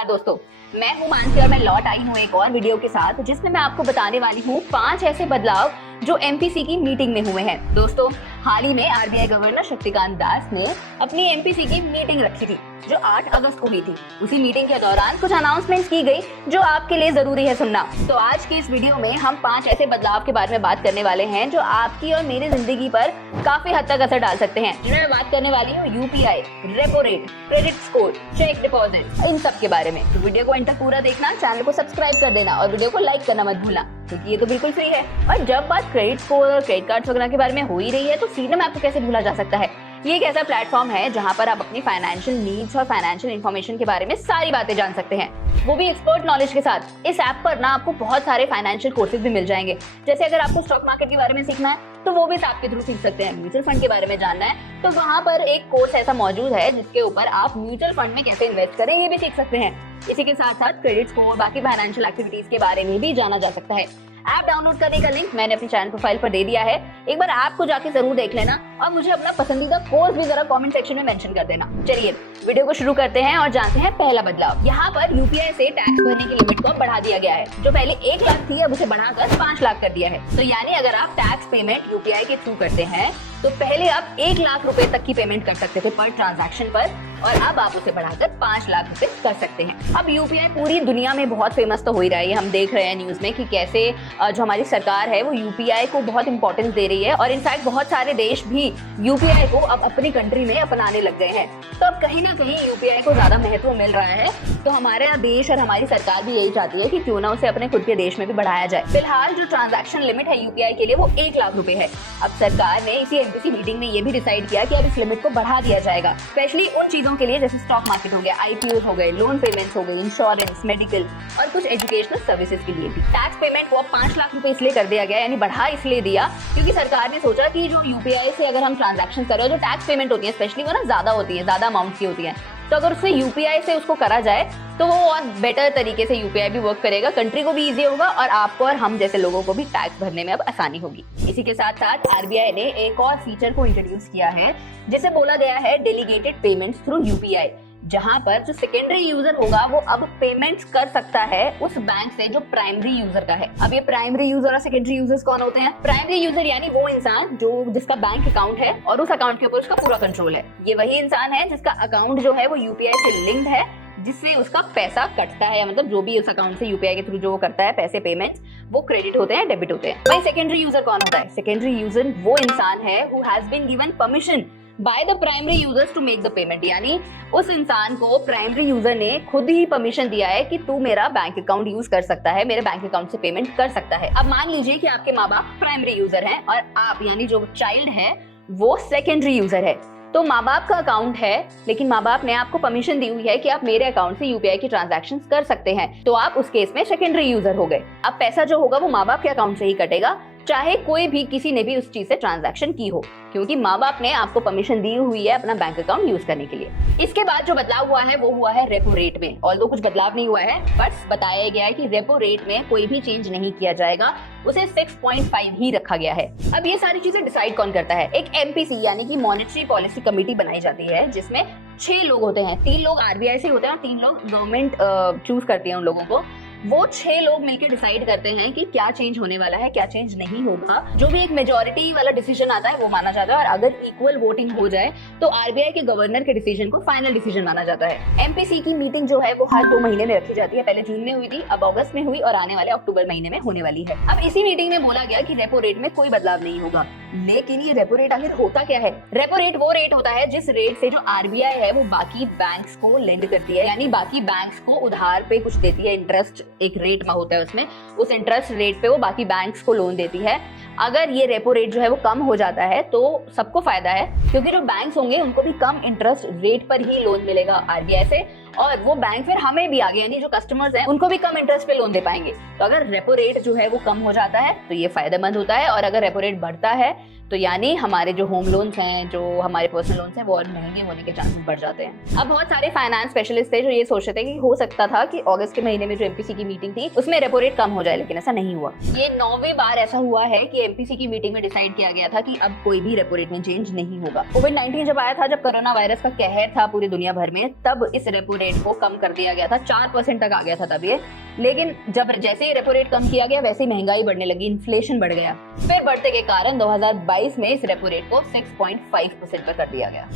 नमस्कार दोस्तों, मैं हूं मानसी और मैं लौट आई हूं एक और वीडियो के साथ जिसमें मैं आपको बताने वाली हूं 5 ऐसे बदलाव जो एमपीसी की मीटिंग में हुए हैं। दोस्तों, हाल ही में आरबीआई गवर्नर शक्तिकांत दास ने अपनी एमपीसी की मीटिंग रखी थी जो 8 अगस्त को हुई थी। उसी मीटिंग के दौरान कुछ अनाउंसमेंट्स की गई जो आपके लिए जरूरी है सुनना। तो आज की इस वीडियो में हम 5 ऐसे बदलाव के बारे में बात करने वाले हैं जो आपकी और मेरी जिंदगी पर काफी हद तक असर डाल सकते हैं। जिनमें मैं बात करने वाली हूँ UPI, repo rate, credit score, check deposit, इन सब के बारे में। तो वीडियो को एंड तक पूरा देखना, चैनल को सब्सक्राइब कर देना और वीडियो को लाइक करना मत भूलना क्योंकि ये तो बिल्कुल फ्री है। और जब बात क्रेडिट स्कोर और क्रेडिट कार्ड्स वगैरह के बारे में हो ही रही है तो सीधे में आपको कैसे भूला जा सकता है। ये एक ऐसा प्लेटफॉर्म है जहां पर आप अपनी फाइनेंशियल नीड्स और फाइनेंशियल इन्फॉर्मेशन के बारे में सारी बातें जान सकते हैं, वो भी एक्सपर्ट नॉलेज के साथ। इस ऐप पर ना आपको बहुत सारे फाइनेंशियल कोर्सेज भी मिल जाएंगे। जैसे अगर आपको स्टॉक मार्केट के बारे में सीखना है तो वो भी इस ऐप के थ्रू सीख सकते हैं। म्यूचुअल फंड के बारे में जानना है तो वहाँ पर एक कोर्स ऐसा मौजूद है जिसके ऊपर आप म्यूचुअल फंड में कैसे इन्वेस्ट करें ये भी सीख सकते हैं। इसी के साथ साथ क्रेडिट स्कोर, बाकी फाइनेंशियल एक्टिविटीज के बारे में भी जाना जा सकता है। ऐप डाउनलोड करने का लिंक मैंने अपनी चैनल प्रोफाइल पर दे दिया है, एक बार ऐप को जाके जरूर देख लेना और मुझे अपना पसंदीदा कोर्स भी जरा कमेंट सेक्शन में मेंशन कर देना। चलिए वीडियो को शुरू करते हैं और जानते हैं पहला बदलाव। यहाँ पर यूपीआई से टैक्स भरने की लिमिट को बढ़ा दिया गया है। जो पहले 1 लाख थी अब उसे बढ़ाकर 5 लाख कर दिया है। तो यानी अगर आप टैक्स पेमेंट यूपीआई के थ्रू करते हैं तो पहले आप 1 लाख रुपए तक की पेमेंट कर सकते थे पर ट्रांजैक्शन पर, और अब आप उसे बढ़ाकर 5 लाख रुपए कर सकते हैं। अब यूपीआई पूरी दुनिया में बहुत फेमस तो हो ही रहा है। हम देख रहे हैं न्यूज में कि कैसे जो हमारी सरकार है वो यूपीआई को बहुत इंपॉर्टेंस दे रही है और इनफैक्ट बहुत सारे देश भी यूपीआई को अब अपनी कंट्री में अपनाने लग गए हैं। तो अब कहीं ना कहीं यूपीआई को ज्यादा महत्व मिल रहा है। तो हमारे देश और हमारी सरकार भी यही चाहती है कि क्यों ना उसे अपने खुद के देश में भी बढ़ाया जाए। फिलहाल जो ट्रांजैक्शन लिमिट है यूपीआई के लिए वो 1 लाख रुपए है। अब सरकार ने इसी एमपीसी मीटिंग में ये भी डिसाइड किया कि अब इस लिमिट को बढ़ा दिया जाएगा, स्पेशली उन चीजों के लिए जैसे स्टॉक मार्केट हो गया, आईपीओ हो गए, लोन पेमेंट्स हो गई, इंश्योरेंस, मेडिकल और कुछ एजुकेशनल सर्विसेज के लिए भी। टैक्स पेमेंट को अब 5 लाख रुपए इसलिए कर दिया गया, यानी बढ़ा इसलिए दिया क्योंकि सरकार ने सोचा कि जो यूपीआई से अगर हम ट्रांजैक्शन कर रहे हो, जो टैक्स पेमेंट होती है स्पेशली वो ना ज्यादा होती है, ज्यादा अमाउंट की होती है। तो अगर उससे यूपीआई से उसको करा जाए तो वो और बेटर तरीके से यूपीआई भी वर्क करेगा, कंट्री को भी इजी होगा और आपको और हम जैसे लोगों को भी टैक्स भरने में अब आसानी होगी। इसी के साथ साथ आरबीआई ने एक और फीचर को इंट्रोड्यूस किया है जिसे बोला गया है डेलीगेटेड पेमेंट्स थ्रू यूपीआई, जहां पर जो सेकेंडरी यूजर होगा वो अब पेमेंट्स कर सकता है उस बैंक से जो प्राइमरी यूजर का है। अब ये प्राइमरी यूजर और सेकेंडरी यूजर्स कौन होते हैं? प्राइमरी यूजर यानी वो इंसान जो जिसका बैंक अकाउंट है और उस अकाउंट के ऊपर उसका पूरा कंट्रोल है। ये वही इंसान है जिसका अकाउंट जो है वो यूपीआई से लिंक्ड है, जिससे उसका पैसा कटता है, मतलब जो भी उस अकाउंट से यूपीआई के थ्रू जो करता है पैसे पेमेंट्स, वो क्रेडिट होते हैं, डेबिट होते हैं। भाई सेकेंडरी यूजर कौन होता है? सेकेंडरी यूजर वो इंसान है who has been given permission by the primary users to make the payment, यानी उस इंसान को प्राइमरी यूजर ने खुद ही परमिशन दिया है कि तू मेरा बैंक अकाउंट यूज कर सकता है, मेरे बैंक अकाउंट से पेमेंट कर सकता है। अब मान लीजिए कि आपके माँ बाप प्राइमरी यूजर हैं और आप यानी जो चाइल्ड है वो सेकेंडरी यूजर है। तो माँ बाप का अकाउंट है लेकिन माँ बाप ने आपको परमिशन दी हुई है कि आप मेरे अकाउंट से यूपीआई की ट्रांजैक्शंस कर सकते हैं, तो आप उस केस में सेकेंडरी यूजर हो गए। अब पैसा जो होगा वो माँ बाप के अकाउंट से ही कटेगा, चाहे कोई भी किसी ने भी उस चीज से ट्रांजैक्शन की हो, क्योंकि माँ बाप ने आपको परमिशन दी हुई है अपना बैंक अकाउंट यूज करने के लिए। इसके बाद जो बदलाव हुआ है वो हुआ है रेपो रेट में। ऑल्दो कुछ बदलाव नहीं हुआ है, बस बताया गया है कि रेपो रेट में कोई भी चेंज नहीं किया जाएगा, उसे 6.5 ही रखा गया है। अब ये सारी चीजें डिसाइड कौन करता है? एक एमपीसी यानी कि मॉनेटरी पॉलिसी कमेटी बनाई जाती है जिसमें 6 लोग होते हैं। 3 लोग आरबीआई से होते हैं और 3 लोग गवर्नमेंट चूज करती है उन लोगों को। वो 6 लोग मिलकर डिसाइड करते हैं कि क्या चेंज होने वाला है, क्या चेंज नहीं होगा। जो भी एक मेजॉरिटी वाला डिसीजन आता है वो माना जाता है और अगर इक्वल वोटिंग हो जाए तो आरबीआई के गवर्नर के डिसीजन को फाइनल डिसीजन माना जाता है। एमपीसी की मीटिंग जो है वो हर 2 महीने में रखी जाती है। पहले जून में हुई थी, अब अगस्त में हुई और आने वाले अक्टूबर महीने में होने वाली है। अब इसी मीटिंग में बोला गया कि रेपो रेट में कोई बदलाव नहीं होगा, लेकिन ये रेपो रेट आखिर होता क्या है? रेपो रेट वो रेट होता है जिस रेट से जो आरबीआई है वो बाकी बैंक्स को लेंड करती है, यानी बाकी बैंक्स को उधार पे कुछ देती है, इंटरेस्ट एक रेट में होता है उसमें, उस इंटरेस्ट रेट पे वो बाकी बैंक्स को लोन देती है। अगर ये रेपो रेट जो है वो कम हो जाता है तो सबको फायदा है, क्योंकि जो बैंक्स होंगे उनको भी कम इंटरेस्ट रेट पर ही लोन मिलेगा आरबीआई से और वो बैंक फिर हमें भी आगे यानी जो कस्टमर्स हैं उनको भी कम इंटरेस्ट पे लोन दे पाएंगे। तो अगर रेपो रेट जो है वो कम हो जाता है तो ये फायदेमंद होता है और अगर रेपो रेट बढ़ता है तो यानी हमारे जो होम लोन्स हैं, जो हमारे पर्सनल लोन्स हैं, वो और महंगे होने के चांसेस बढ़ जाते हैं। अब बहुत सारे फाइनेंस स्पेशलिस्ट थे जो ये सोच रहे थे कि हो सकता था कि अगस्त के महीने में जो एमपीसी की मीटिंग थी उसमें रेपो रेट कम हो जाए, लेकिन ऐसा नहीं हुआ। ये 9वीं बार ऐसा हुआ है कि एमपीसी की मीटिंग में डिसाइड किया गया था कि अब कोई भी रेपो रेट में चेंज नहीं होगा। कोविड-19 जब आया था, जब कोरोना वायरस का कहर था पूरी दुनिया भर में, तब इस रेपो रेट को कम कर दिया गया था, 4% तक आ गया था तब ये। लेकिन जब जैसे ही रेपो रेट कम किया गया वैसे ही महंगाई बढ़ने लगी, इन्फ्लेशन बढ़ गया। फिर बढ़ते के कारण 2022 में इस रेपो रेट को 6.5% पर कर दिया गया।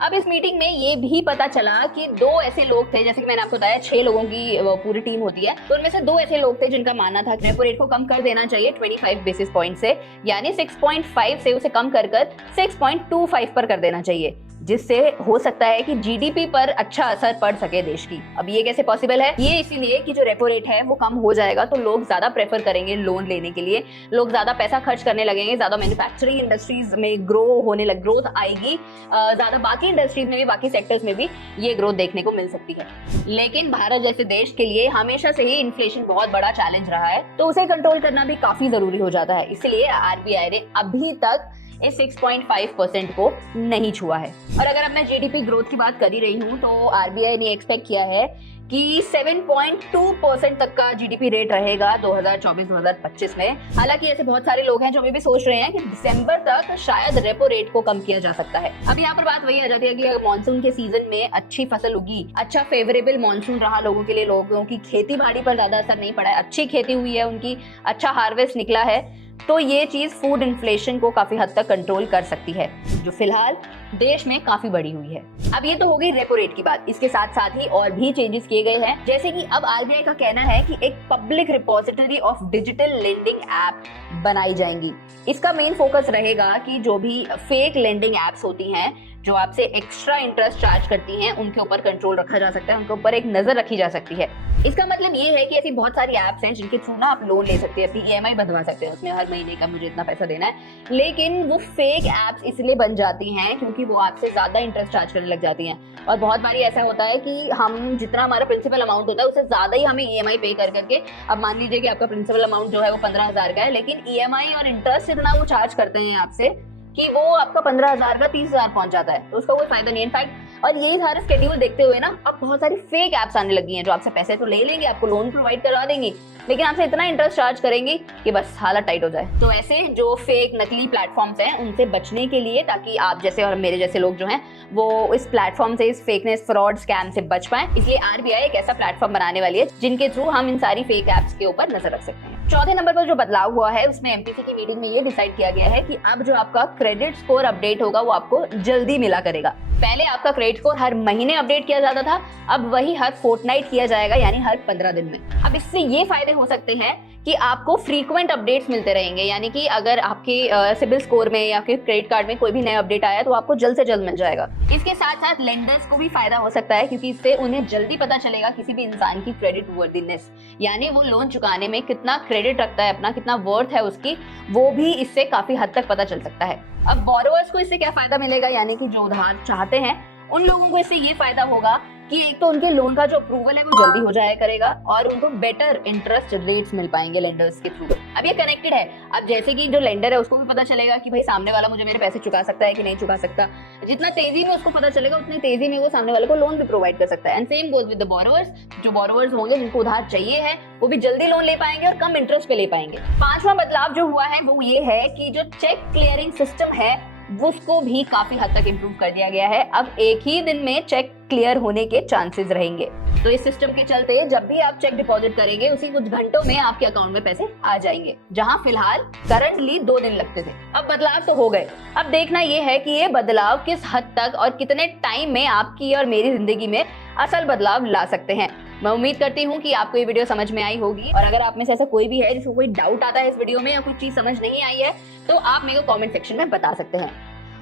अब इस मीटिंग में ये भी पता चला कि 2 ऐसे लोग थे, जैसे कि मैंने आपको बताया 6 लोगों की पूरी टीम होती है, तो उनमें से 2 ऐसे लोग थे जिनका मानना था कि रेपो रेट को कम कर देना चाहिए 25 बेसिस पॉइंट से, यानी 6.5 से उसे कम कर 6.25 पर कर देना चाहिए, जिससे हो सकता है कि जीडीपी पर अच्छा असर पड़ सके देश की। अब ये कैसे पॉसिबल है? ये इसीलिए कि जो रेपो रेट है वो कम हो जाएगा तो लोग ज्यादा प्रेफर करेंगे लोन लेने के लिए, लोग ज्यादा पैसा खर्च करने लगेंगे, ज्यादा मैन्युफैक्चरिंग इंडस्ट्रीज में ग्रोथ आएगी, ज्यादा बाकी इंडस्ट्रीज में भी, बाकी सेक्टर्स में भी ये ग्रोथ देखने को मिल सकती है। लेकिन भारत जैसे देश के लिए हमेशा से ही इन्फ्लेशन बहुत बड़ा चैलेंज रहा है, तो उसे कंट्रोल करना भी काफी जरूरी हो जाता है। इसलिए आरबीआई ने अभी तक इस 6.5% को नहीं छुआ है। और अगर अब मैं जीडीपी ग्रोथ की बात कर ही रही हूँ, तो आरबीआई ने एक्सपेक्ट किया है कि 7.2% तक का जीडीपी रेट रहेगा 2024-2025 में। हालांकि ऐसे बहुत सारे लोग हैं जो अभी भी सोच रहे हैं कि दिसंबर तक शायद रेपो रेट को कम किया जा सकता है। अब यहाँ पर बात वही आ जाती है कि अगर मानसून के सीजन में अच्छी फसल उगी, अच्छा फेवरेबल मानसून रहा लोगों के लिए, लोगों की खेती बाड़ी पर ज्यादा असर नहीं पड़ा है, अच्छी खेती हुई है, उनकी अच्छा हार्वेस्ट निकला है, तो ये चीज फूड इन्फ्लेशन को काफी हद तक कंट्रोल कर सकती है, जो फिलहाल देश में काफी बढ़ी हुई है। अब ये तो हो गई रेपो रेट की बात। इसके साथ साथ ही और भी चेंजेस किए गए हैं, जैसे कि अब आरबीआई का कहना है कि एक public repository of digital lending app बनाई जाएंगी। इसका मेन फोकस रहेगा कि जो भी फेक लेंडिंग एप्स होती हैं, जो आपसे एक्स्ट्रा इंटरेस्ट चार्ज करती हैं, उनके ऊपर कंट्रोल रखा जा सकता है, उनके ऊपर एक नजर रखी जा सकती है। इसका मतलब ये है कि ऐसी बहुत सारी एप्स हैं जिनके थ्रू ना आप लोन ले सकते हैं, अपनी ईएमआई बंधवा सकते हैं, उसमें हर महीने का मुझे इतना पैसा देना है। लेकिन वो फेक एप्स इसलिए बन जाती हैं क्योंकि वो आपसे ज्यादा इंटरेस्ट चार्ज करने लग जाती हैं। और बहुत बारी ऐसा होता है कि हम जितना हमारा प्रिंसिपल अमाउंट होता है उससे ज्यादा ही हमें ईएमआई पे कर करके, अब मान लीजिए कि आपका प्रिंसिपल अमाउंट जो है वो 15,000 का है, लेकिन ईएमआई और इंटरेस्ट इतना वो चार्ज करते हैं आपसे कि वो आपका 15,000 का 30,000 पहुंच जाता है, तो उसका कोई फायदा नहीं है। इनफैक्ट और यही सारे स्केड्यूल देखते हुए ना अब बहुत सारी फेक एप्स आने लगी हैं जो आपसे पैसे तो ले लेंगे, आपको लोन प्रोवाइड करवा देंगी, लेकिन आपसे इतना इंटरेस्ट चार्ज करेंगी कि बस हालत टाइट हो जाए। तो ऐसे जो फेक नकली प्लेटफॉर्म्स हैं उनसे बचने के लिए, ताकि आप जैसे और मेरे जैसे लोग जो हैं वो इस प्लेटफॉर्म से, इस फेकनेस, फ्रॉड, स्कैम से बच पाए, इसलिए आरबीआई एक ऐसा प्लेटफॉर्म बनाने वाली है जिनके थ्रू हम इन सारी फेक एप्स के ऊपर नजर रख सकते हैं। चौथे नंबर पर जो बदलाव हुआ है उसमें एमपीसी की मीटिंग में ये डिसाइड किया गया है कि अब जो आपका क्रेडिट स्कोर अपडेट होगा वो आपको जल्दी मिला करेगा। पहले आपका क्रेडिट स्कोर हर महीने अपडेट किया जाता था, अब वही हर फोर्टनाइट किया जाएगा, यानी हर 15 दिन में। अब इससे ये फायदे हो सकते हैं कि आपको फ्रीक्वेंट अपडेट्स मिलते रहेंगे, यानी कि अगर आपके सिबिल स्कोर में या फिर क्रेडिट कार्ड में कोई भी नया अपडेट आया तो आपको जल्द से जल्द मिल जाएगा। इसके साथ साथ लेंडर्स को भी फायदा हो सकता है क्योंकि इससे उन्हें जल्दी पता चलेगा किसी भी इंसान की क्रेडिट वर्दीनेस, यानी वो लोन चुकाने में कितना क्रेडिट रखता है, अपना कितना वर्थ है उसकी, वो भी इससे काफी हद तक पता चल सकता है। अब बोरोवर्स को इससे क्या फायदा मिलेगा, यानी कि जो उधार चाहते हैं उन लोगों को इससे ये फायदा होगा कि एक तो उनके लोन का जो अप्रूवल है वो जल्दी हो जाया करेगा और उनको बेटर इंटरेस्ट रेट्स मिल पाएंगे लेंडर्स के थ्रू। अब ये कनेक्टेड है। अब जैसे कि जो लेंडर है उसको भी पता चलेगा कि भाई सामने वाला मुझे मेरे पैसे चुका सकता है कि नहीं चुका सकता। जितना तेजी में उसको पता चलेगा उतनी तेजी में वो सामने वाले को लोन भी प्रोवाइड कर सकता है। And same goes with the borrowers. जो बोरोवर्स होंगे जिनको उधार चाहिए है वो भी जल्दी लोन ले पाएंगे और कम इंटरेस्ट पे ले पाएंगे। पांचवा बदलाव जो हुआ है वो ये है कि जो चेक क्लियरिंग सिस्टम है उसको भी काफी हद तक इम्प्रूव कर दिया गया है। अब एक ही दिन में चेक क्लियर होने के चांसेस रहेंगे। तो इस सिस्टम के चलते जब भी आप चेक डिपॉजिट करेंगे उसी कुछ घंटों में आपके अकाउंट में पैसे आ जाएंगे, जहां फिलहाल करंटली 2 दिन लगते थे। अब बदलाव तो हो गए, अब देखना ये है कि ये बदलाव किस हद तक और कितने टाइम में आपकी और मेरी जिंदगी में असल बदलाव ला सकते हैं। मैं उम्मीद करती हूँ कि आपको ये वीडियो समझ में आई होगी, और अगर आप में से ऐसा कोई भी है जिसको कोई डाउट आता है इस वीडियो में या कुछ चीज समझ नहीं आई है तो आप मेरे को कमेंट सेक्शन में बता सकते हैं।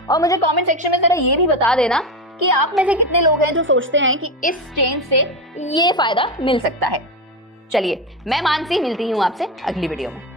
और मुझे कमेंट सेक्शन में जरा ये भी बता देना कि आप में से कितने लोग हैं जो सोचते हैं कि इस चेंज से ये फायदा मिल सकता है। चलिए, मैं मानसी मिलती हूँ आपसे अगली वीडियो में।